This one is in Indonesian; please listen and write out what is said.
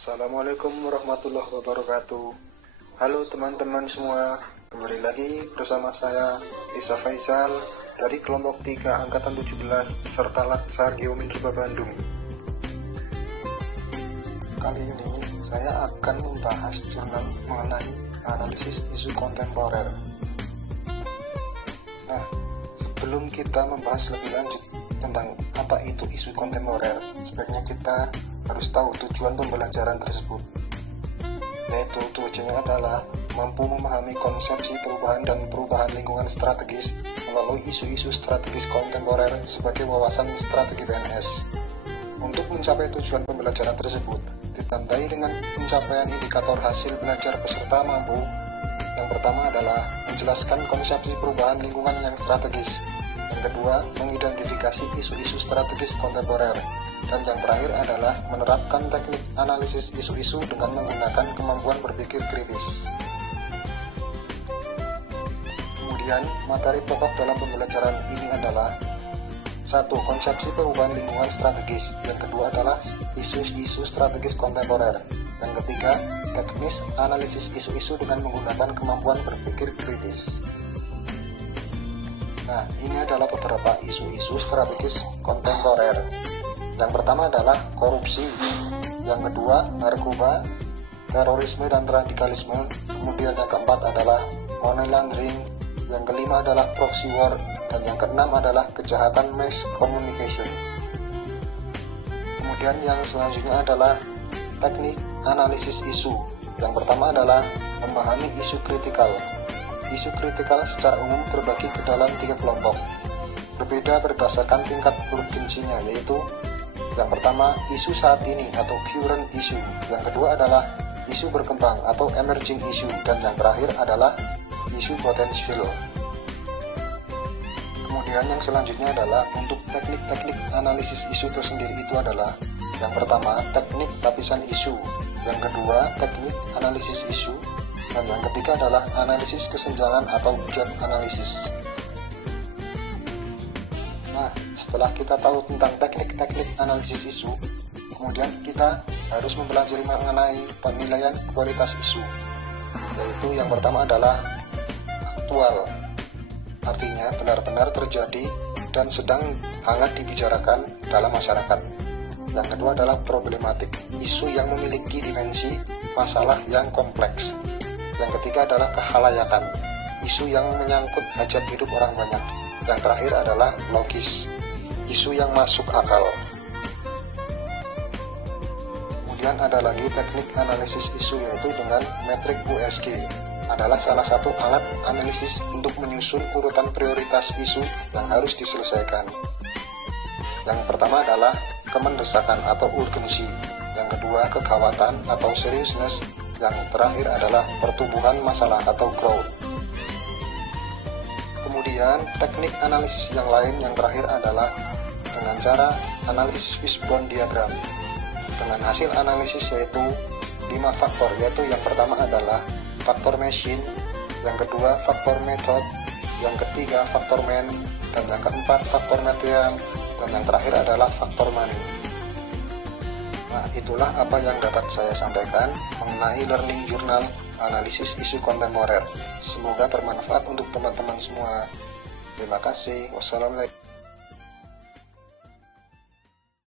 Assalamualaikum warahmatullahi wabarakatuh. Halo teman-teman semua, kembali lagi bersama saya Isa Faisal dari kelompok 3 angkatan 17 peserta Latsar Geominerba Bandung. Kali ini saya akan membahas jurnal mengenai analisis isu kontemporer. Nah, sebelum kita membahas lebih lanjut tentang apa itu isu kontemporer, sebaiknya kita harus tahu tujuan pembelajaran tersebut, yaitu tujuannya adalah mampu memahami konsepsi perubahan dan perubahan lingkungan strategis melalui isu-isu strategis kontemporer sebagai wawasan strategi PNS. Untuk mencapai tujuan pembelajaran tersebut, ditandai dengan pencapaian indikator hasil belajar peserta mampu. Yang pertama adalah menjelaskan konsepsi perubahan lingkungan yang strategis. Yang kedua, mengidentifikasi isu-isu strategis kontemporer. Dan yang terakhir adalah menerapkan teknik analisis isu-isu dengan menggunakan kemampuan berpikir kritis. Kemudian, materi pokok dalam pembelajaran ini adalah: 1. Konsepsi perubahan lingkungan strategis. Yang kedua adalah isu-isu strategis kontemporer. Yang ketiga, teknis analisis isu-isu dengan menggunakan kemampuan berpikir kritis. Nah, ini adalah beberapa isu-isu strategis kontemporer. Yang pertama adalah korupsi, yang kedua narkoba, terorisme dan radikalisme, kemudian yang keempat adalah money laundering, yang kelima adalah proxy war, dan yang keenam adalah kejahatan mass communication. Kemudian yang selanjutnya adalah teknik analisis isu. Yang pertama adalah memahami isu kritikal. Isu kritikal secara umum terbagi ke dalam 3 kelompok, berbeda berdasarkan tingkat urgensinya, yaitu yang pertama, isu saat ini atau current issue. Yang kedua adalah isu berkembang atau emerging issue. Dan yang terakhir adalah isu potensial. Kemudian yang selanjutnya adalah untuk teknik-teknik analisis isu tersendiri itu adalah: yang pertama, teknik lapisan isu. Yang kedua, teknik analisis isu. Dan yang ketiga adalah analisis kesenjangan atau gap analysis. Nah, setelah kita tahu tentang teknik-teknik analisis isu, kemudian kita harus mempelajari mengenai penilaian kualitas isu, yaitu yang pertama adalah aktual, artinya benar-benar terjadi dan sedang hangat dibicarakan dalam masyarakat. Yang kedua adalah problematik, isu yang memiliki dimensi masalah yang kompleks. Yang ketiga adalah kehalayakan, isu yang menyangkut hajat hidup orang banyak. Yang terakhir adalah logis, isu yang masuk akal. Kemudian ada lagi teknik analisis isu, yaitu dengan metrik USG. Adalah salah satu alat analisis untuk menyusun urutan prioritas isu yang harus diselesaikan. Yang pertama adalah kemendesakan atau urgensi. Yang kedua kegawatan atau seriousness. Yang terakhir adalah pertumbuhan masalah atau growth. Kemudian teknik analisis yang lain yang terakhir adalah dengan cara analisis fishbone diagram. Dengan hasil analisis yaitu 5 faktor, yaitu yang pertama adalah faktor machine, yang kedua faktor method, yang ketiga faktor man, dan yang keempat faktor material, dan yang terakhir adalah faktor money. Nah, itulah apa yang dapat saya sampaikan mengenai learning journal analisis isu kontemporer. Semoga bermanfaat untuk teman-teman semua. Terima kasih. Wassalamualaikum.